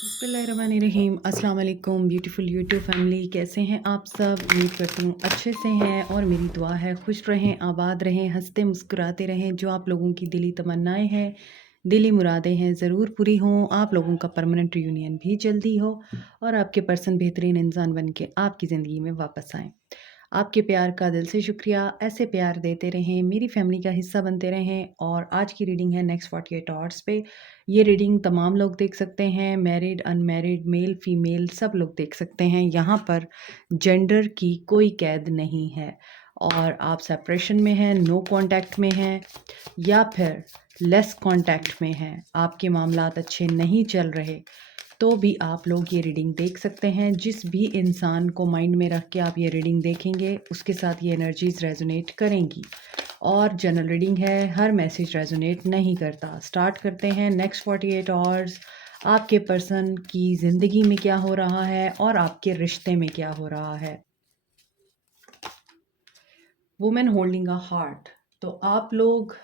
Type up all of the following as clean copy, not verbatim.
बिस्मिल्लाहिर्रहमानिर्रहीम। अस्सलाम वालेकुम ब्यूटीफुल यूट्यूब फैमिली, कैसे हैं आप सब? उम्मीद करती हूँ अच्छे से हैं और मेरी दुआ है खुश रहें, आबाद रहें, हंसते मुस्कुराते रहें। जो आप लोगों की दिली तमन्नाएं हैं, दिली मुरादें हैं, ज़रूर पूरी हों। आप लोगों का परमानेंट रियूनियन भी जल्दी हो और आपके पर्सन बेहतरीन इंसान बन के आपकी ज़िंदगी में वापस आएँ। आपके प्यार का दिल से शुक्रिया। ऐसे प्यार देते रहें, मेरी फैमिली का हिस्सा बनते रहें। और आज की रीडिंग है नेक्स्ट 48 आवर्स पे। ये रीडिंग तमाम लोग देख सकते हैं, मैरिड, अनमैरिड, मेल, फीमेल, सब लोग देख सकते हैं। यहाँ पर जेंडर की कोई कैद नहीं है। और आप सेपरेशन में हैं, नो कांटेक्ट में हैं या फिर लेस कांटेक्ट में हैं, आपके मामलात अच्छे नहीं चल रहे, तो भी आप लोग ये रीडिंग देख सकते हैं। जिस भी इंसान को माइंड में रख के आप ये रीडिंग देखेंगे, उसके साथ ये एनर्जीज रेजोनेट करेंगी। और जनरल रीडिंग है, हर मैसेज रेजोनेट नहीं करता। स्टार्ट करते हैं। नेक्स्ट 48 आवर्स आपके पर्सन की ज़िंदगी में क्या हो रहा है और आपके रिश्ते में क्या हो रहा है। Women holding a heart. तो आप लोग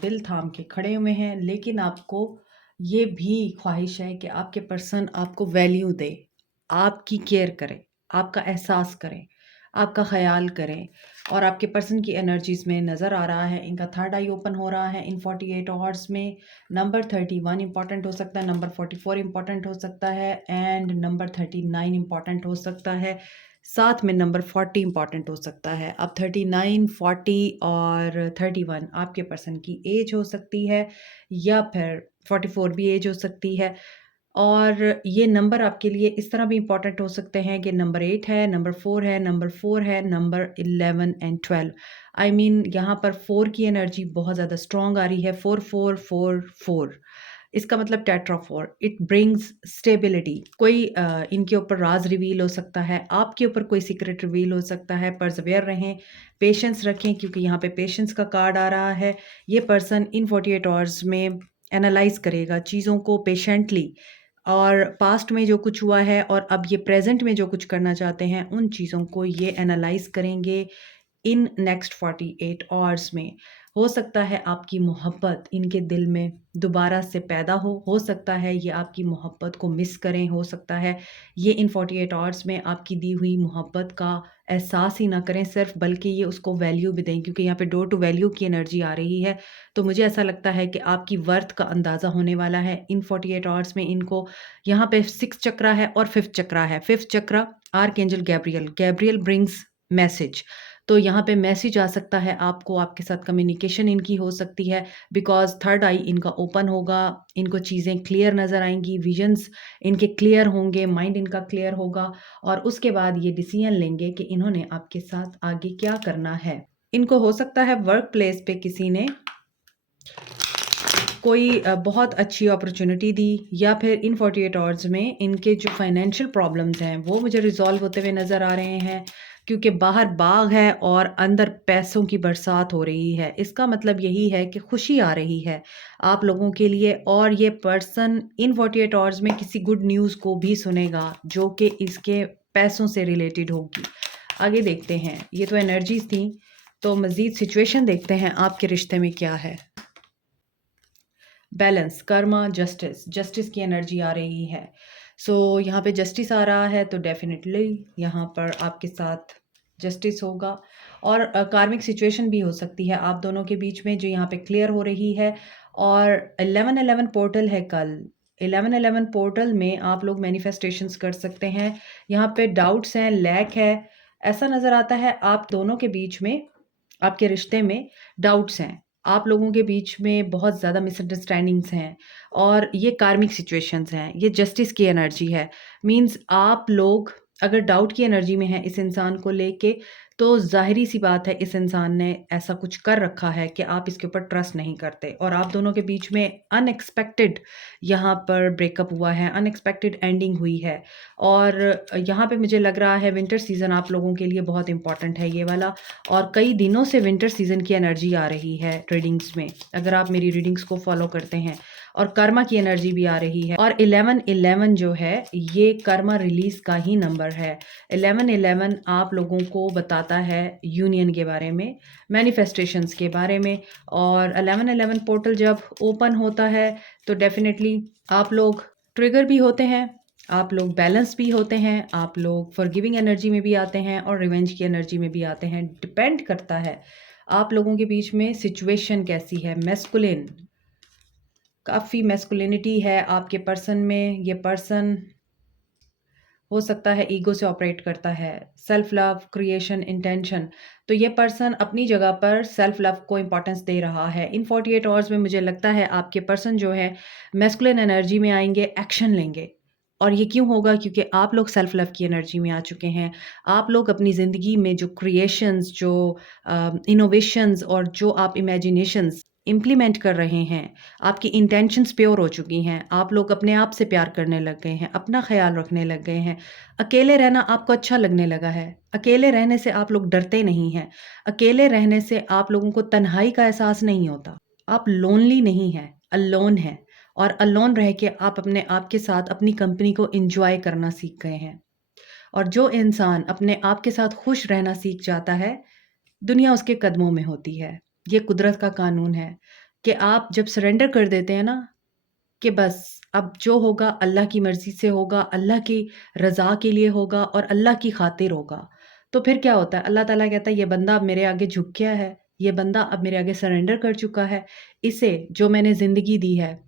दिल थाम के खड़े हुए हैं, लेकिन आपको ये भी ख्वाहिश है कि आपके पर्सन आपको वैल्यू दे, आपकी केयर करे, आपका एहसास करें, आपका ख्याल करें। और आपके पर्सन की एनर्जीज में नज़र आ रहा है, इनका थर्ड आई ओपन हो रहा है इन 48 आवर्स में। नंबर 31 इंपॉर्टेंट हो सकता है, नंबर 44 इंपॉर्टेंट हो सकता है एंड नंबर 39 इंपॉर्टेंट हो सकता है। साथ में नंबर 40 इंपॉर्टेंट हो सकता है। अब 39, 40 और 31 आपके पर्सन की एज हो सकती है या फिर 44 भी एज हो सकती है। और ये नंबर आपके लिए इस तरह भी इंपॉर्टेंट हो सकते हैं कि नंबर 8 है, नंबर 4 है, नंबर 4 है, नंबर 11 एंड 12। आई मीन यहाँ पर 4 की एनर्जी बहुत ज़्यादा स्ट्रॉन्ग आ रही है। 4444 इसका मतलब टेट्राफोर, इट ब्रिंग्स स्टेबिलिटी। कोई इनके ऊपर राज रिवील हो सकता है, आपके ऊपर कोई सीक्रेट रिवील हो सकता है। परसवेयर रहें, पेशेंस रखें, क्योंकि यहाँ पे पेशेंस का कार्ड आ रहा है। ये पर्सन इन 48 आवर्स में एनालाइज करेगा चीज़ों को पेशेंटली, और पास्ट में जो कुछ हुआ है और अब ये प्रेजेंट में जो कुछ करना चाहते हैं, उन चीज़ों को ये एनालाइज करेंगे इन नेक्स्ट 48 आवर्स में। हो सकता है आपकी मोहब्बत इनके दिल में दोबारा से पैदा हो सकता है ये आपकी मोहब्बत को मिस करें, हो सकता है ये इन 48 आवर्स में आपकी दी हुई मोहब्बत का एहसास ही ना करें सिर्फ, बल्कि ये उसको वैल्यू भी दें, क्योंकि यहाँ पे डोर टू वैल्यू की एनर्जी आ रही है। तो मुझे ऐसा लगता है कि आपकी वर्थ का अंदाज़ा होने वाला है इन 48 आवर्स में। इनको यहाँ पे 6 चक्रा है और 5th चक्रा है। 5th chakra archangel Gabriel, Gabriel brings message. तो यहाँ पे मैसेज आ सकता है आपको, आपके साथ कम्युनिकेशन इनकी हो सकती है, बिकॉज़ थर्ड आई इनका ओपन होगा। इनको चीज़ें क्लियर नज़र आएंगी, विजन्स इनके क्लियर होंगे, माइंड इनका क्लियर होगा और उसके बाद ये डिसीजन लेंगे कि इन्होंने आपके साथ आगे क्या करना है। इनको हो सकता है वर्क प्लेस पे किसी ने कोई बहुत अच्छी अपॉर्चुनिटी दी, या फिर इन 48 आवर्स में इनके जो फाइनेंशियल प्रॉब्लम्स हैं वो मुझे रिजॉल्व होते हुए नज़र आ रहे हैं, क्योंकि बाहर बाग है और अंदर पैसों की बरसात हो रही है। इसका मतलब यही है कि खुशी आ रही है आप लोगों के लिए, और ये पर्सन इन 48 आवर्स में किसी गुड न्यूज़ को भी सुनेगा जो कि इसके पैसों से रिलेटेड होगी। आगे देखते हैं, ये तो एनर्जीज थी, तो मज़ीद सिचुएशन देखते हैं आपके रिश्ते में क्या है। बैलेंस, कर्मा, जस्टिस, जस्टिस की एनर्जी आ रही है। सो यहाँ पे जस्टिस आ रहा है, तो डेफिनेटली यहाँ पर आपके साथ जस्टिस होगा। और कार्मिक सिचुएशन भी हो सकती है आप दोनों के बीच में, जो यहाँ पे क्लियर हो रही है। और 11-11 पोर्टल है कल। 11-11 पोर्टल में आप लोग मैनिफेस्टेशंस कर सकते हैं। यहाँ पे डाउट्स हैं, लैक है, ऐसा नज़र आता है आप दोनों के बीच में, आपके रिश्ते में डाउट्स हैं। आप लोगों के बीच में बहुत ज़्यादा मिसअंडरस्टैंडिंग्स हैं और ये कार्मिक सिचुएशंस हैं। ये जस्टिस की एनर्जी है। मीन्स आप लोग अगर डाउट की एनर्जी में हैं इस इंसान को लेके, तो ज़ाहिरी सी बात है इस इंसान ने ऐसा कुछ कर रखा है कि आप इसके ऊपर ट्रस्ट नहीं करते, और आप दोनों के बीच में अनएक्सपेक्टेड यहाँ पर ब्रेकअप हुआ है, अनएक्सपेक्टेड एंडिंग हुई है। और यहाँ पे मुझे लग रहा है विंटर सीज़न आप लोगों के लिए बहुत इंपॉर्टेंट है ये वाला, और कई दिनों से विंटर सीज़न की एनर्जी आ रही है रीडिंग्स में, अगर आप मेरी रीडिंग्स को फॉलो करते हैं। और कर्मा की एनर्जी भी आ रही है। और 11-11 जो है ये कर्मा रिलीज का ही नंबर है। 11-11 आप लोगों को बताता है यूनियन के बारे में, मैनिफेस्टेशंस के बारे में। और 11-11 पोर्टल जब ओपन होता है तो डेफिनेटली आप लोग ट्रिगर भी होते हैं, आप लोग बैलेंस भी होते हैं, आप लोग फॉरगिविंग एनर्जी में भी आते हैं और रिवेंज की एनर्जी में भी आते हैं। डिपेंड करता है आप लोगों के बीच में सिचुएशन कैसी है। मैस्कुलिन, काफ़ी मैस्कुलिनिटी है आपके पर्सन में। ये पर्सन हो सकता है ईगो से ऑपरेट करता है। Self love, creation, intention. तो ये पर्सन अपनी जगह पर सेल्फ लव को इम्पोर्टेंस दे रहा है। इन 48 आवर्स में मुझे लगता है आपके पर्सन जो है मैस्कुलिन एनर्जी में आएंगे, एक्शन लेंगे। और ये क्यों होगा? क्योंकि आप लोग सेल्फ लव की एनर्जी में आ चुके हैं। आप लोग अपनी ज़िंदगी में जो क्रिएशंस, जो इनोवेशंस और जो आप इमेजिनेशंस इम्प्लीमेंट कर रहे हैं, आपकी इंटेंशंस प्योर हो चुकी हैं। आप लोग अपने आप से प्यार करने लग गए हैं, अपना ख्याल रखने लग गए हैं। अकेले रहना आपको अच्छा लगने लगा है। अकेले रहने से आप लोग डरते नहीं हैं। अकेले रहने से आप लोगों को तन्हाई का एहसास नहीं होता। आप लोनली नहीं हैं, अलोन हैं। और अलोन रह के आप अपने आप के साथ अपनी कंपनी को एंजॉय करना सीख गए हैं। और जो इंसान अपने आप के साथ खुश रहना सीख जाता है, दुनिया उसके कदमों में होती है। ये कुदरत का कानून है कि आप जब सरेंडर कर देते हैं ना, कि बस अब जो होगा अल्लाह की मर्ज़ी से होगा, अल्लाह की रज़ा के लिए होगा और अल्लाह की खातिर होगा। तो फिर क्या होता है? अल्लाह ताला कहता है ये बंदा अब मेरे आगे झुक गया है, ये बंदा अब मेरे आगे सरेंडर कर चुका है। इसे जो मैंने ज़िंदगी दी है,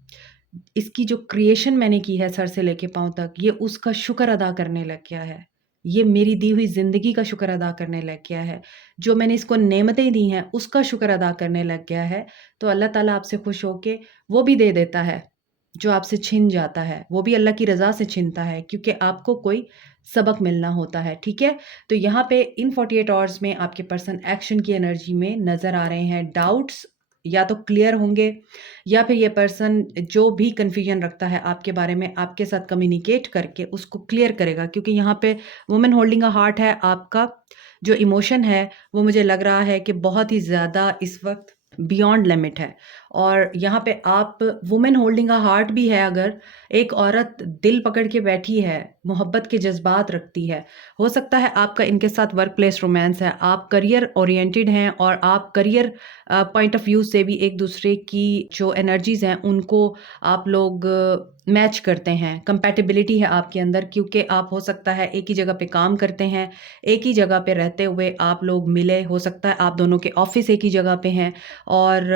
इसकी जो क्रिएशन मैंने की है सर से लेके पाँव तक, ये उसका शुक्र अदा करने लग गया है। ये मेरी दी हुई ज़िंदगी का शुक्र अदा करने लग गया है। जो मैंने इसको नेमतें दी हैं, उसका शुक्र अदा करने लग गया है। तो अल्लाह ताला आपसे खुश होके वो भी दे देता है, जो आपसे छिन जाता है। वो भी अल्लाह की रज़ा से छिनता है, क्योंकि आपको कोई सबक मिलना होता है, ठीक है? तो यहाँ पे इन 48 आवर्स में आपके पर्सन एक्शन की एनर्जी में नज़र आ रहे हैं। डाउट्स या तो क्लियर होंगे, या फिर ये पर्सन जो भी कन्फ्यूजन रखता है आपके बारे में, आपके साथ कम्युनिकेट करके उसको क्लियर करेगा। क्योंकि यहाँ पे वुमन होल्डिंग अ हार्ट है। आपका जो इमोशन है वो मुझे लग रहा है कि बहुत ही ज़्यादा इस वक्त बियॉन्ड लिमिट है। और यहाँ पे आप वुमेन होल्डिंग अ हार्ट भी है। अगर एक औरत दिल पकड़ के बैठी है, मोहब्बत के जज्बात रखती है, हो सकता है आपका इनके साथ वर्क प्लेस रोमांस है, आप करियर ओरिएंटेड हैं और आप करियर पॉइंट ऑफ व्यू से भी एक दूसरे की जो एनर्जीज़ हैं उनको आप लोग मैच करते हैं। कंपैटिबिलिटी है आपके अंदर, क्योंकि आप हो सकता है एक ही जगह पे काम करते हैं, एक ही जगह पे रहते हुए आप लोग मिले। हो सकता है आप दोनों के ऑफिस एक ही जगह पे हैं और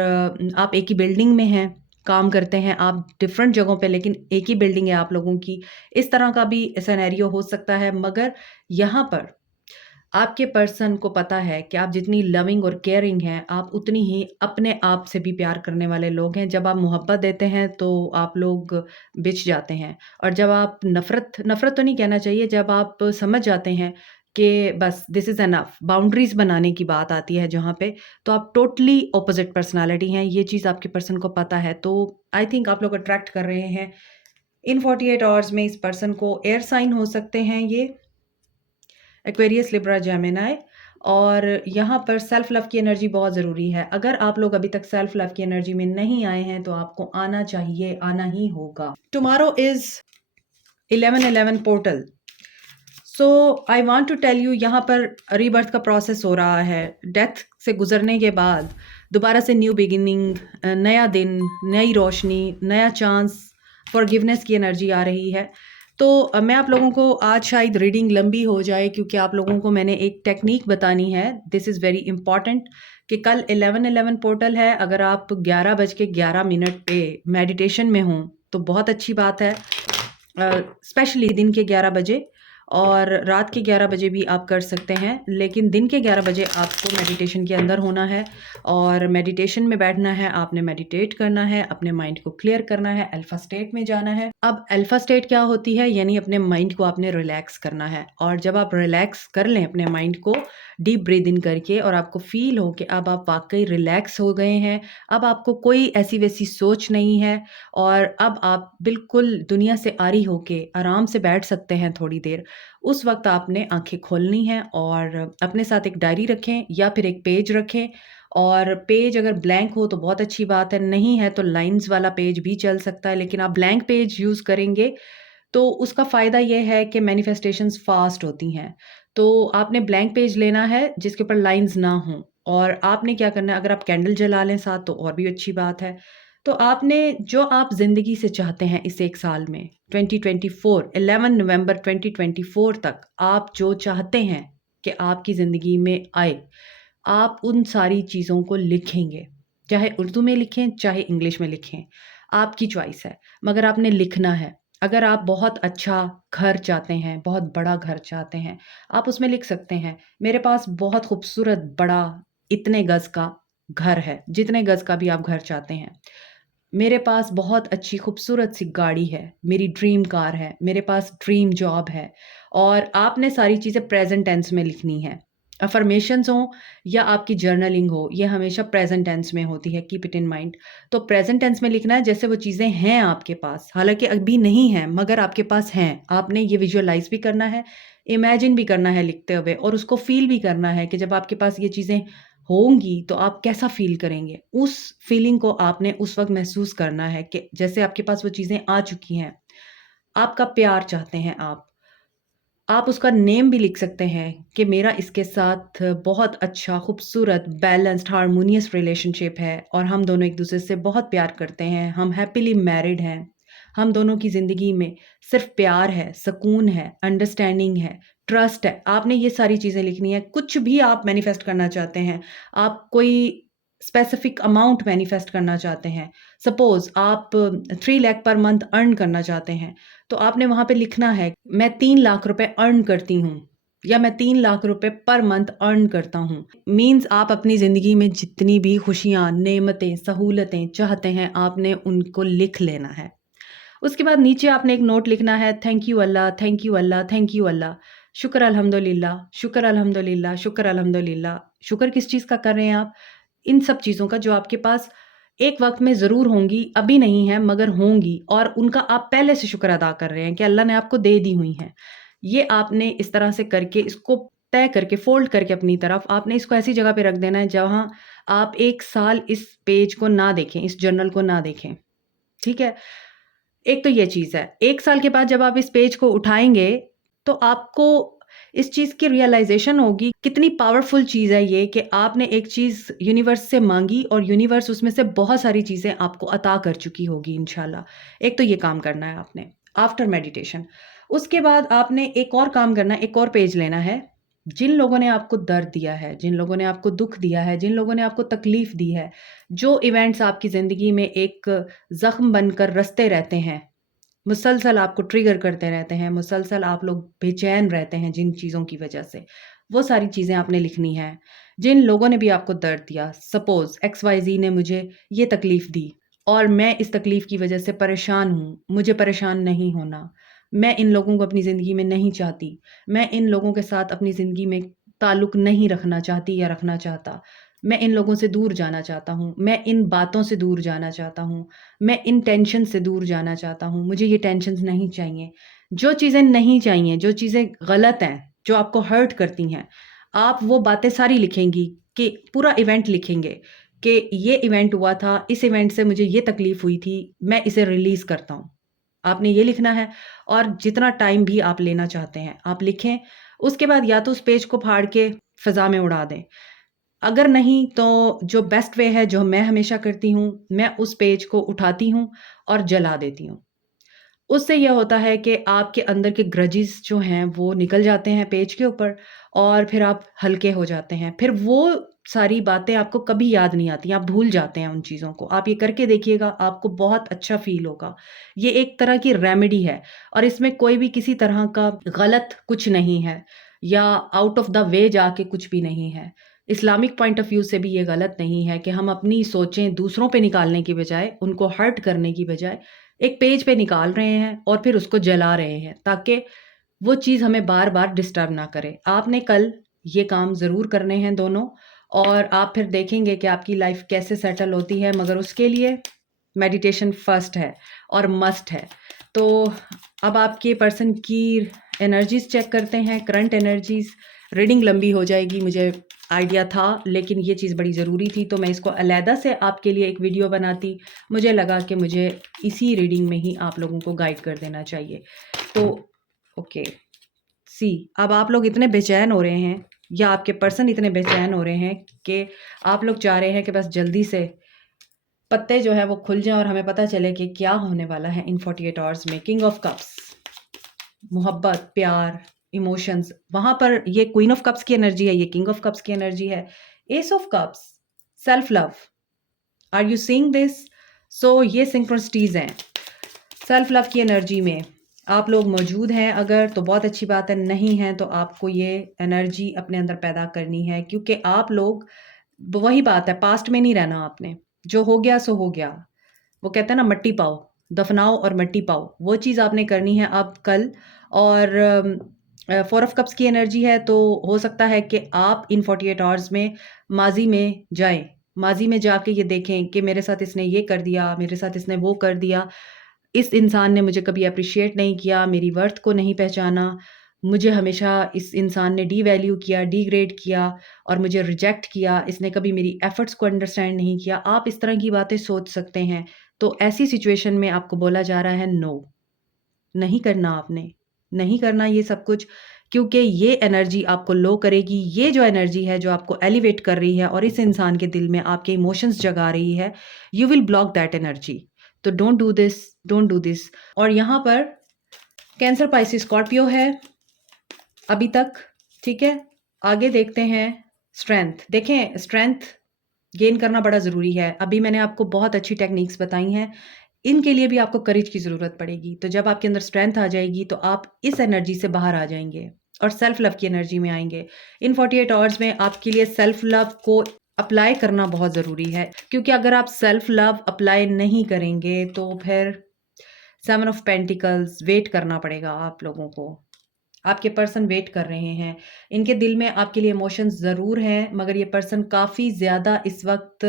आप एक ही बिल्डिंग में हैं, काम करते हैं आप डिफरेंट जगहों पे, लेकिन एक ही बिल्डिंग है आप लोगों की। इस तरह का भी सिनेरियो हो सकता है। मगर यहाँ पर आपके पर्सन को पता है कि आप जितनी लविंग और केयरिंग हैं, आप उतनी ही अपने आप से भी प्यार करने वाले लोग हैं। जब आप मोहब्बत देते हैं तो आप लोग बिछ जाते हैं, और जब आप नफ़रत नफ़रत तो नहीं कहना चाहिए, जब आप समझ जाते हैं कि बस दिस इज़ एनफ, बाउंड्रीज़ बनाने की बात आती है जहाँ पे, तो आप टोटली ऑपोज़िट पर्सनैलिटी हैं। ये चीज़ आपके पर्सन को पता है। तो आई थिंक आप लोग अट्रैक्ट कर रहे हैं। इन 48 आवर्स में इस पर्सन को एयर साइन हो सकते हैं ये, एक्वेरियस, लिब्रा, जेमिनी। और यहाँ पर सेल्फ लव की एनर्जी बहुत ज़रूरी है। अगर आप लोग अभी तक सेल्फ लव की एनर्जी में नहीं आए हैं तो आपको आना चाहिए, आना ही होगा। Tomorrow is 11/11 portal. So I want to tell you, यहाँ पर रीबर्थ का प्रोसेस हो रहा है। डेथ से गुजरने के बाद दोबारा से न्यू बिगिनिंग, नया दिन, नई रोशनी, नया चांस, फॉरगिवनेस की एनर्जी आ रही है। तो मैं आप लोगों को आज शायद रीडिंग लंबी हो जाए, क्योंकि आप लोगों को मैंने एक टेक्निक बतानी है। दिस इज़ वेरी इंपॉर्टेंट कि कल 11/11 पोर्टल है। अगर आप 11:11 पे मेडिटेशन में हों तो बहुत अच्छी बात है। स्पेशली दिन के 11 बजे, और रात के 11 बजे भी आप कर सकते हैं, लेकिन दिन के 11 बजे आपको मेडिटेशन के अंदर होना है। और मेडिटेशन में बैठना है, आपने मेडिटेट करना है, अपने माइंड को क्लियर करना है, अल्फा स्टेट में जाना है। अब अल्फा स्टेट क्या होती है? यानी अपने माइंड को आपने रिलैक्स करना है। और जब आप रिलैक्स कर लें अपने माइंड को डीप ब्रीद इन करके, और आपको फील हो कि अब आप वाकई रिलैक्स हो गए हैं, अब आपको कोई ऐसी वैसी सोच नहीं है, और अब आप बिल्कुल दुनिया से आरी होके आराम से बैठ सकते हैं थोड़ी देर। उस वक्त आपने आंखें खोलनी हैं और अपने साथ एक डायरी रखें या फिर एक पेज रखें। और पेज अगर ब्लैंक हो तो बहुत अच्छी बात है, नहीं है तो लाइंस वाला पेज भी चल सकता है। लेकिन आप ब्लैंक पेज यूज़ करेंगे तो उसका फ़ायदा ये है कि मैनिफेस्टेशंस फास्ट होती हैं। तो आपने ब्लैंक पेज लेना है जिसके ऊपर लाइंस ना हों, और आपने क्या करना है, अगर आप कैंडल जला लें साथ तो और भी अच्छी बात है। तो आपने जो आप ज़िंदगी से चाहते हैं इस 1 साल में 2024 11 नवंबर 2024 तक आप जो चाहते हैं कि आपकी ज़िंदगी में आए, आप उन सारी चीज़ों को लिखेंगे। चाहे उर्दू में लिखें, चाहे इंग्लिश में लिखें, आपकी चॉइस है, मगर आपने लिखना है। अगर आप बहुत अच्छा घर चाहते हैं, बहुत बड़ा घर चाहते हैं, आप उसमें लिख सकते हैं, मेरे पास बहुत खूबसूरत बड़ा इतने गज़ का घर है, जितने गज़ का भी आप घर चाहते हैं। मेरे पास बहुत अच्छी खूबसूरत सी गाड़ी है, मेरी ड्रीम कार है, मेरे पास ड्रीम जॉब है और आपने सारी चीज़ें प्रेज़ेंट टेंस में लिखनी है। अफ़र्मेशंस हों या आपकी जर्नलिंग हो, ये हमेशा प्रेज़ेंट टेंस में होती है, कीप इट इन माइंड। तो प्रेज़ेंट टेंस में लिखना है जैसे वो चीज़ें हैं आपके पास, हालाँकि अभी नहीं हैं मगर आपके पास हैं। आपने ये विजुअलाइज़ भी करना है, इमेजिन भी करना है लिखते हुए और उसको फ़ील भी करना है कि जब आपके पास ये चीज़ें होंगी तो आप कैसा फ़ील करेंगे? उस फ़ीलिंग को आपने उस वक़्त महसूस करना है कि जैसे आपके पास वो चीज़ें आ चुकी हैं। आपका प्यार चाहते हैं आप। आप उसका नेम भी लिख सकते हैं कि मेरा इसके साथ बहुत अच्छा, खूबसूरत, बैलेंस्ड, हार्मोनियस रिलेशनशिप है और हम दोनों एक-दूसरे से बहुत प्यार करते हैं। हम हैपीली मैरिड हैं। हम दोनों की ज़िंदगी में सिर्फ़ प्यार है, सुकून है, अंडरस्टैंडिंग है, ट्रस्ट है। आपने ये सारी चीज़ें लिखनी है। कुछ भी आप मैनिफेस्ट करना चाहते हैं, आप कोई स्पेसिफ़िक अमाउंट मैनिफेस्ट करना चाहते हैं। सपोज़ आप 3 लाख पर मंथ अर्न करना चाहते हैं, तो आपने वहाँ पे लिखना है, मैं 3 लाख रुपए अर्न करती हूँ या मैं 3 लाख रुपए पर मंथ अर्न करता हूँ। मीन्स आप अपनी ज़िंदगी में जितनी भी खुशियाँ, नेमतें, सहूलतें चाहते हैं, आपने उनको लिख लेना है। उसके बाद नीचे आपने एक नोट लिखना है, thank you Allah, thank you Allah, thank you Allah. शुक्र अल्हम्दुलिल्लाह, शुक्र अल्हम्दुलिल्लाह, शुक्र अल्हम्दुलिल्लाह। शुक्र किस चीज़ का कर रहे हैं आप? इन सब चीज़ों का जो आपके पास एक वक़्त में ज़रूर होंगी, अभी नहीं है मगर होंगी और उनका आप पहले से शुक्र अदा कर रहे हैं कि अल्लाह ने आपको दे दी हुई हैं। ये आपने इस तरह से करके इसको तय करके फ़ोल्ड करके अपनी तरफ आपने इसको ऐसी जगह पे रख देना है जहाँ आप 1 साल इस पेज को ना देखें, इस जर्नल को ना देखें। ठीक है? एक तो ये चीज़ है। 1 साल के बाद जब आप इस पेज को उठाएँगे, तो आपको इस चीज़ की रियलाइज़ेशन होगी, कितनी पावरफुल चीज़ है ये कि आपने एक चीज़ यूनिवर्स से माँगी और यूनिवर्स उसमें से बहुत सारी चीज़ें आपको अता कर चुकी होगी इंशाल्लाह। एक तो ये काम करना है आपने, आफ्टर मेडिटेशन। उसके बाद आपने एक और काम करना है, एक और पेज लेना है। जिन लोगों ने आपको दर्द दिया है, जिन लोगों ने आपको दुःख दिया है, जिन लोगों ने आपको तकलीफ़ दी है, जो इवेंट्स आपकी ज़िंदगी में एक ज़ख्म बनकर रचते रहते हैं, मुसलसल आपको ट्रिगर करते रहते हैं, मुसलसल आप लोग बेचैन रहते हैं जिन चीज़ों की वजह से, वो सारी चीज़ें आपने लिखनी हैं। जिन लोगों ने भी आपको दर्द दिया, सपोज़ XYZ ने मुझे ये तकलीफ़ दी और मैं इस तकलीफ़ की वजह से परेशान हूँ, मुझे परेशान नहीं होना। मैं इन लोगों को अपनी ज़िंदगी में नहीं चाहती। मैं इन लोगों के साथ अपनी ज़िंदगी में ताल्लुक नहीं रखना चाहती या रखना चाहता। मैं इन लोगों से दूर जाना चाहता हूँ। मैं इन बातों से दूर जाना चाहता हूँ। मैं इन टेंशन से दूर जाना चाहता हूँ, मुझे ये टेंशन्स नहीं चाहिए। जो चीज़ें नहीं चाहिए, जो चीज़ें गलत हैं, जो आपको हर्ट करती हैं, आप वो बातें सारी लिखेंगी कि पूरा इवेंट लिखेंगे कि ये इवेंट हुआ था, इस इवेंट से मुझे ये तकलीफ़ हुई थी, मैं इसे रिलीज़ करता हूँ। आपने ये लिखना है और जितना टाइम भी आप लेना चाहते हैं, आप लिखें। उसके बाद या तो उस पेज को फाड़ के फ़ज़ा में उड़ा दें। अगर नहीं तो जो बेस्ट वे है, जो मैं हमेशा करती हूँ, मैं उस पेज को उठाती हूँ और जला देती हूँ। उससे ये होता है कि आपके अंदर के ग्रजेस जो हैं वो निकल जाते हैं पेज के ऊपर और फिर आप हल्के हो जाते हैं। फिर वो सारी बातें आपको कभी याद नहीं आती, आप भूल जाते हैं उन चीज़ों को। आप ये करके देखिएगा, आपको बहुत अच्छा फ़ील होगा। ये एक तरह की रेमेडी है और इसमें कोई भी किसी तरह का गलत कुछ नहीं है या आउट ऑफ द वे जाके कुछ भी नहीं है। इस्लामिक पॉइंट ऑफ व्यू से भी ये गलत नहीं है कि हम अपनी सोचें दूसरों पे निकालने की बजाय, उनको हर्ट करने की बजाय एक पेज पे निकाल रहे हैं और फिर उसको जला रहे हैं ताकि वो चीज़ हमें बार-बार डिस्टर्ब ना करे। आपने कल ये काम ज़रूर करने हैं दोनों और आप फिर देखेंगे कि आपकी लाइफ़ कैसे सेटल होती है मगर उसके लिए मेडिटेशन फर्स्ट है और मस्ट है। तो अब आपके पर्सन की एनर्जीज़ चेक करते हैं, करंट एनर्जीज़। रीडिंग लंबी हो जाएगी, मुझे आइडिया था, लेकिन ये चीज़ बड़ी ज़रूरी थी तो मैं इसको अलहदा से आपके लिए एक वीडियो बनाती। मुझे लगा कि मुझे इसी रीडिंग में ही आप लोगों को गाइड कर देना चाहिए। तो ओके, सी अब आप लोग इतने बेचैन हो रहे हैं या आपके पर्सन इतने बेचैन हो रहे हैं कि आप लोग चाह रहे हैं कि बस जल्दी से पत्ते जो है वो खुल जाएँ और हमें पता चले कि क्या होने वाला है इन 48 आवर्स में। किंग ऑफ कप्स, मोहब्बत, प्यार, इमोशंस, वहाँ पर ये क्वीन ऑफ कप्स की एनर्जी है, ये किंग ऑफ कप्स की एनर्जी है। Ace of cups, self love. Are you seeing this? So ये सिंक्रोनिसिटीज़ हैं। सेल्फ लव की एनर्जी में आप लोग मौजूद हैं अगर, तो बहुत अच्छी बात है, नहीं हैं तो आपको ये एनर्जी अपने अंदर पैदा करनी है, क्योंकि आप लोग, वही बात है, पास्ट में नहीं रहना आपने। जो हो गया सो हो गया। वो कहते हैं ना, मट्टी पाओ, दफनाओ और मट्टी पाओ, वो चीज़ आपने करनी है अब कल। और 4 ऑफ कप्स की एनर्जी है, तो हो सकता है कि आप इन 48 आवर्स में माज़ी में जाएँ। माज़ी में जाके ये देखें कि मेरे साथ इसने ये कर दिया, मेरे साथ इसने वो कर दिया, इस इंसान ने मुझे कभी एप्रिशिएट नहीं किया, मेरी वर्थ को नहीं पहचाना, मुझे हमेशा इस इंसान ने डीवैल्यू किया, डिग्रेड किया और मुझे रिजेक्ट किया, इसने कभी मेरी एफर्ट्स को अंडरस्टैंड नहीं किया। आप इस तरह की बातें सोच सकते हैं। तो ऐसी सिचुएशन में आपको बोला जा रहा है नो, नहीं करना आपने, नहीं करना ये सब कुछ, क्योंकि ये एनर्जी आपको लो करेगी। ये जो एनर्जी है जो आपको एलिवेट कर रही है और इस इंसान के दिल में आपके इमोशंस जगा रही है, you will block that energy. तो don't do this, don't do this. और यहाँ पर कैंसर, पाइसिस, स्कॉर्पियो है अभी तक, ठीक है। आगे देखते हैं स्ट्रेंथ। देखें, स्ट्रेंथ गेन करना बड़ा ज़रूरी है। अभी मैंने आपको बहुत अच्छी टेक्निक्स बताई हैं, इनके लिए भी आपको करेज की ज़रूरत पड़ेगी। तो जब आपके अंदर स्ट्रेंथ आ जाएगी तो आप इस एनर्जी से बाहर आ जाएंगे और सेल्फ लव की एनर्जी में आएंगे। इन 48 आवर्स में आपके लिए सेल्फ लव को अप्लाई करना बहुत ज़रूरी है, क्योंकि अगर आप सेल्फ लव अप्लाई नहीं करेंगे तो फिर 7 ऑफ पेंटिकल्स वेट करना पड़ेगा आप लोगों को। आपके पर्सन वेट कर रहे हैं, इनके दिल में आपके लिए इमोशंस ज़रूर हैं, मगर ये पर्सन काफ़ी ज़्यादा इस वक्त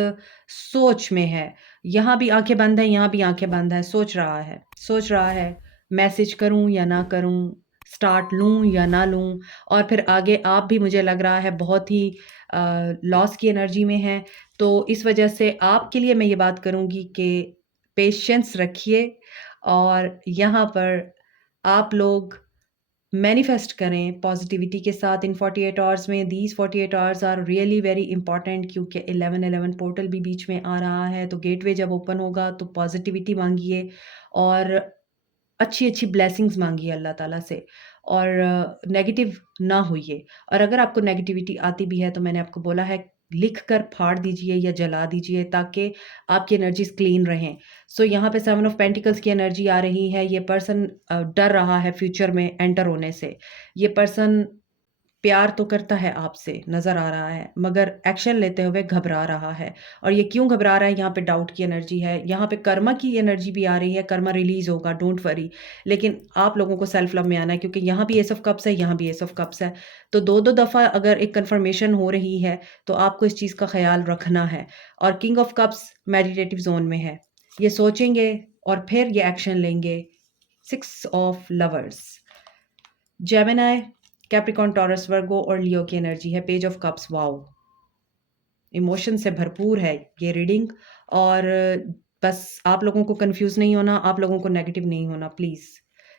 सोच में है। यहाँ भी आंखें बंद है, यहाँ भी आंखें बंद है, सोच रहा है, सोच रहा है, मैसेज करूँ या ना करूँ, स्टार्ट लूँ या ना लूँ। और फिर आगे आप भी, मुझे लग रहा है, बहुत ही लॉस की एनर्जी में है। तो इस वजह से आपके लिए मैं ये बात करूँगी कि पेशेंस रखिए और यहाँ पर आप लोग मैनिफेस्ट करें पॉजिटिविटी के साथ इन 48 आवर्स में। These 48 hours are really very important, क्योंकि 11-11 पोर्टल भी बीच में आ रहा है। तो गेटवे जब ओपन होगा तो पॉजिटिविटी मांगिए और अच्छी अच्छी ब्लेसिंग्स मांगिए अल्लाह ताला से, और नेगेटिव ना होइए। और अगर आपको नेगेटिविटी आती भी है तो मैंने आपको बोला है, लिख कर फाड़ दीजिए या जला दीजिए, ताकि आपकी एनर्जीज क्लीन रहें। सो यहाँ पे 7 ऑफ पेंटिकल्स की एनर्जी आ रही है। ये पर्सन डर रहा है फ्यूचर में एंटर होने से। ये पर्सन प्यार तो करता है आपसे, नज़र आ रहा है, मगर एक्शन लेते हुए घबरा रहा है। और ये क्यों घबरा रहा है? यहाँ पे डाउट की एनर्जी है, यहाँ पे कर्मा की एनर्जी भी आ रही है। कर्मा रिलीज़ होगा, डोंट वरी। लेकिन आप लोगों को सेल्फ लव में आना है, क्योंकि यहाँ भी एस ऑफ कप्स है, यहाँ भी एस ऑफ कप्स है। तो 2-2 दफ़ा अगर एक कन्फर्मेशन हो रही है तो आपको इस चीज़ का ख़्याल रखना है। और king of cups meditative zone में है, ये सोचेंगे और फिर ये एक्शन लेंगे। 6 of lovers, Gemini, Capricorn, Taurus, Virgo और लियो की एनर्जी है। Page of cups, wow, emotion से भरपूर है ये रीडिंग। और बस आप लोगों को कंफ्यूज नहीं होना, आप लोगों को नेगेटिव नहीं होना प्लीज़।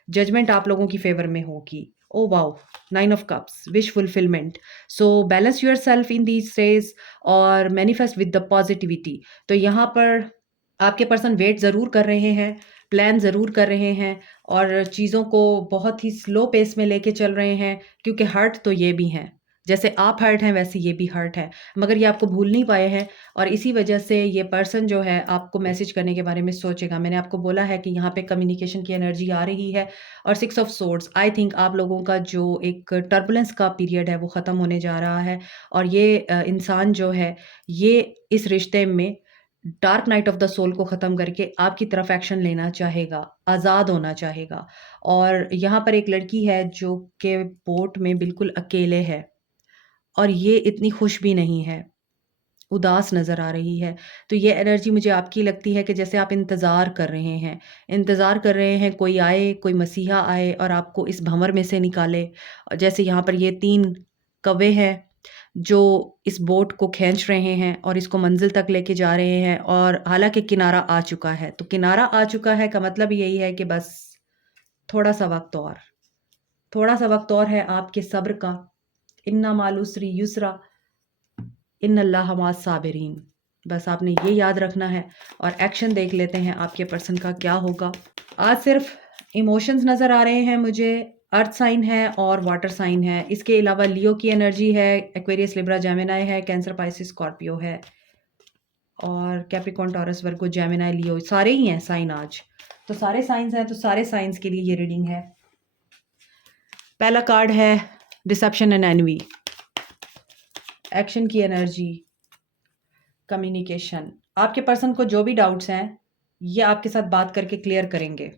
जजमेंट आप लोगों की फेवर में होगी। Oh wow, 9 of cups, wish fulfilment. So balance your self in these days और मैनिफेस्ट विद द पॉजिटिविटी। तो यहाँ पर आपके पर्सन वेट ज़रूर कर रहे हैं, प्लान ज़रूर कर रहे हैं और चीज़ों को बहुत ही स्लो पेस में लेके चल रहे हैं, क्योंकि हर्ट तो ये भी हैं। जैसे आप हर्ट हैं वैसे ये भी हर्ट है, मगर ये आपको भूल नहीं पाए हैं। और इसी वजह से ये पर्सन जो है आपको मैसेज करने के बारे में सोचेगा। मैंने आपको बोला है कि यहाँ पे कम्युनिकेशन की एनर्जी आ रही है। और 6 ऑफ सोर्ड्स, आई थिंक आप लोगों का जो एक टर्बुलेंस का पीरियड है वो ख़त्म होने जा रहा है। और ये इंसान जो है, ये इस रिश्ते में dark night of the soul को ख़त्म करके आपकी तरफ एक्शन लेना चाहेगा, आज़ाद होना चाहेगा। और यहाँ पर एक लड़की है जो कि बोट में बिल्कुल अकेले है और ये इतनी खुश भी नहीं है, उदास नज़र आ रही है। तो ये एनर्जी मुझे आपकी लगती है कि जैसे आप इंतज़ार कर रहे हैं, इंतज़ार कर रहे हैं कोई आए, कोई मसीहा आए और आपको इस भंवर में से निकाले। और जैसे यहाँ पर ये 3 कौवे हैं जो इस बोट को खींच रहे हैं और इसको मंजिल तक लेके जा रहे हैं, और हालाँकि किनारा आ चुका है। तो किनारा आ चुका है का मतलब यही है कि बस थोड़ा-सा वक़्त और, थोड़ा-सा वक़्त और है आपके सब्र का। इन्ना माल उसरी युसरा, इन्नल्लाह मास साबिरीन। बस आपने ये याद रखना है और एक्शन देख लेते हैं आपके पर्सन का क्या होगा। आज सिर्फ इमोशंस नज़र आ रहे हैं मुझे। अर्थ साइन है और वाटर साइन है, इसके अलावा लियो की एनर्जी है, एक्वेरियस, लिब्रा, जेमिनाई है, कैंसर, पाइसिस, स्कॉर्पियो है और कैप्रिकॉर्न, टॉरस, वर्गो, जेमिनाई, लियो, सारे ही हैं साइन आज। तो सारे साइंस हैं, तो सारे साइंस के लिए ये रीडिंग है। पहला कार्ड है डिसेप्शन एंड एनवी, एक्शन की एनर्जी, कम्युनिकेशन। आपके पर्सन को जो भी डाउट्स हैं ये आपके साथ बात करके क्लियर करेंगे,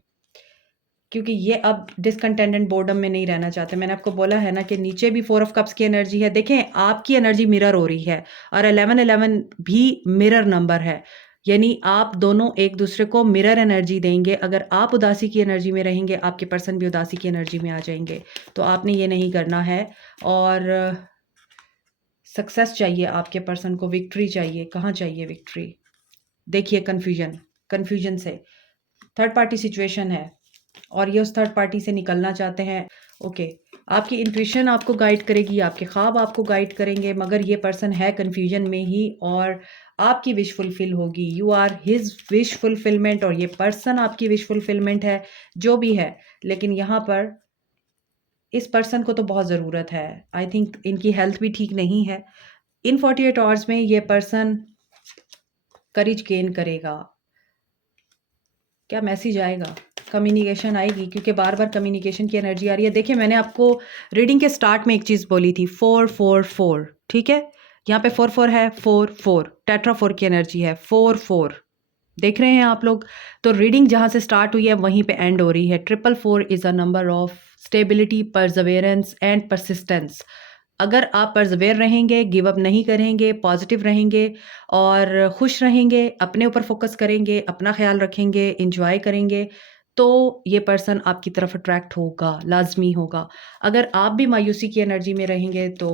क्योंकि ये अब डिसकंटेंटेड बोर्डम में नहीं रहना चाहते। मैंने आपको बोला है ना कि नीचे भी 4 ऑफ कप्स की एनर्जी है। देखें आपकी एनर्जी मिरर हो रही है और 1111 भी मिरर नंबर है, यानी आप दोनों एक दूसरे को मिरर एनर्जी देंगे। अगर आप उदासी की एनर्जी में रहेंगे, आपके पर्सन भी उदासी की एनर्जी में आ जाएंगे। तो आपने ये नहीं करना है। और सक्सेस चाहिए आपके पर्सन को, विक्ट्री चाहिए। कहाँ चाहिए विक्ट्री? देखिए कन्फ्यूजन से थर्ड पार्टी सिचुएशन है और ये उस थर्ड पार्टी से निकलना चाहते हैं। ओके, आपकी इंट्यूशन आपको गाइड करेगी, आपके ख्वाब आपको गाइड करेंगे, मगर ये पर्सन है कन्फ्यूजन में ही और आपकी विश फुलफिल होगी। You are his wish fulfilment और ये पर्सन आपकी विश फुलफिलमेंट है, जो भी है। लेकिन यहाँ पर इस पर्सन को तो बहुत ज़रूरत है। आई थिंक इनकी हेल्थ भी ठीक नहीं है। इन 48 आवर्स में ये पर्सन करेज गेन करेगा। क्या मैसेज आएगा? कम्युनिकेशन आएगी, क्योंकि बार बार कम्युनिकेशन की एनर्जी आ रही है। देखिए मैंने आपको रीडिंग के स्टार्ट में एक चीज़ बोली थी, 444, ठीक है। यहाँ पे 44 है, 44 टेट्रा 4 की एनर्जी है, 44 देख रहे हैं आप लोग। तो रीडिंग जहाँ से स्टार्ट हुई है वहीं पे एंड हो रही है। 444 is a number of stability, perseverance and persistence. अगर आप परजवेर रहेंगे, गिव अप नहीं करेंगे, पॉजिटिव रहेंगे और खुश रहेंगे, अपने ऊपर फोकस करेंगे, अपना ख्याल रखेंगे, इंजॉय करेंगे, तो ये पर्सन आपकी तरफ अट्रैक्ट होगा, लाजमी होगा। अगर आप भी मायूसी की एनर्जी में रहेंगे तो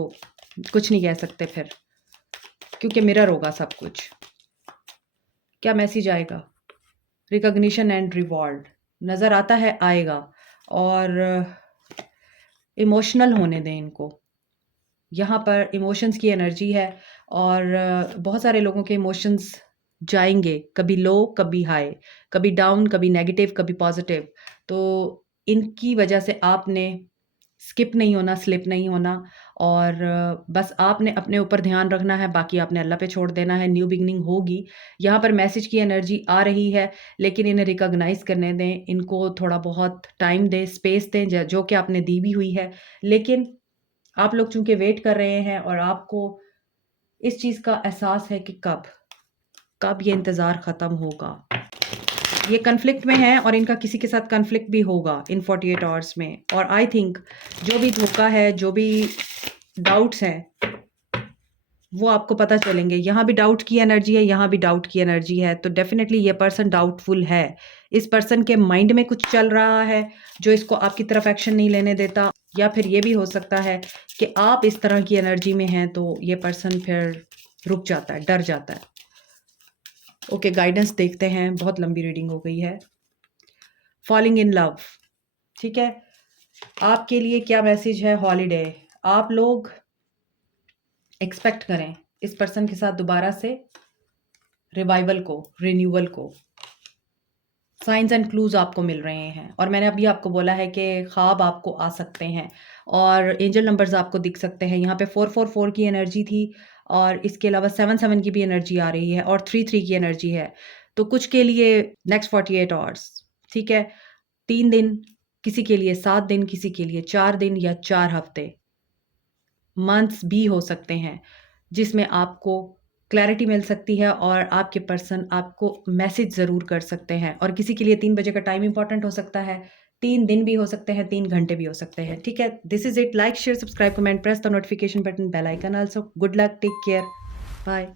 कुछ नहीं कह सकते फिर, क्योंकि मिरर होगा सब कुछ। क्या मैसेज आएगा? रिकॉग्निशन एंड रिवॉर्ड नज़र आता है, आएगा। और इमोशनल होने दें इनको। यहाँ पर इमोशंस की एनर्जी है और बहुत सारे लोगों के इमोशंस जाएंगे, कभी लो कभी हाई, कभी डाउन कभी नेगेटिव कभी पॉजिटिव। तो इनकी वजह से आपने स्किप नहीं होना, स्लिप नहीं होना और बस आपने अपने ऊपर ध्यान रखना है, बाकी आपने अल्लाह पे छोड़ देना है। न्यू बिगनिंग होगी। यहाँ पर मैसेज की एनर्जी आ रही है, लेकिन इन्हें रिकॉग्नाइज करने दें, इनको थोड़ा बहुत टाइम दें, स्पेस दें, जो कि आपने दी भी हुई है। लेकिन आप लोग चूंकि वेट कर रहे हैं और आपको इस चीज़ का एहसास है कि कब ये इंतज़ार ख़त्म होगा। ये कन्फ्लिक्ट में है और इनका किसी के साथ कन्फ्लिक्ट भी होगा इन 48 आवर्स में। और आई थिंक जो भी धोखा है, जो भी डाउट्स हैं, वो आपको पता चलेंगे। यहाँ भी डाउट की एनर्जी है, यहाँ भी डाउट की एनर्जी है, तो डेफिनेटली ये पर्सन डाउटफुल है। इस पर्सन के माइंड में कुछ चल रहा है जो इसको आपकी तरफ एक्शन नहीं लेने देता, या फिर ये भी हो सकता है कि आप इस तरह की एनर्जी में हैं तो ये पर्सन फिर रुक जाता है, डर जाता है। ओके, गाइडेंस देखते हैं। बहुत लंबी रीडिंग हो गई है। फॉलिंग इन लव, ठीक है। आपके लिए क्या मैसेज है? हॉलीडे। आप लोग एक्सपेक्ट करें इस पर्सन के साथ दोबारा से रिवाइवल को, रिन्यूअल को। साइंस एंड क्लूज आपको मिल रहे हैं और मैंने अभी आपको बोला है कि ख्वाब आपको आ सकते हैं और एंजल नंबर्स आपको दिख सकते हैं। यहाँ पे 444 की एनर्जी थी और इसके अलावा 77 की भी एनर्जी आ रही है और 33 की एनर्जी है। तो कुछ के लिए नेक्स्ट 48 आवर्स, ठीक है, 3 दिन, किसी के लिए 7 दिन, किसी के लिए 4 दिन या 4 हफ्ते, मंथ्स भी हो सकते हैं, जिसमें आपको क्लैरिटी मिल सकती है और आपके पर्सन आपको मैसेज ज़रूर कर सकते हैं। और किसी के लिए 3 बजे का टाइम इंपॉर्टेंट हो सकता है, 3 दिन भी हो सकते हैं, 3 घंटे भी हो सकते हैं, ठीक है। This is it. Like, share, subscribe, comment, press the notification button, bell icon. Also good luck, take care, bye.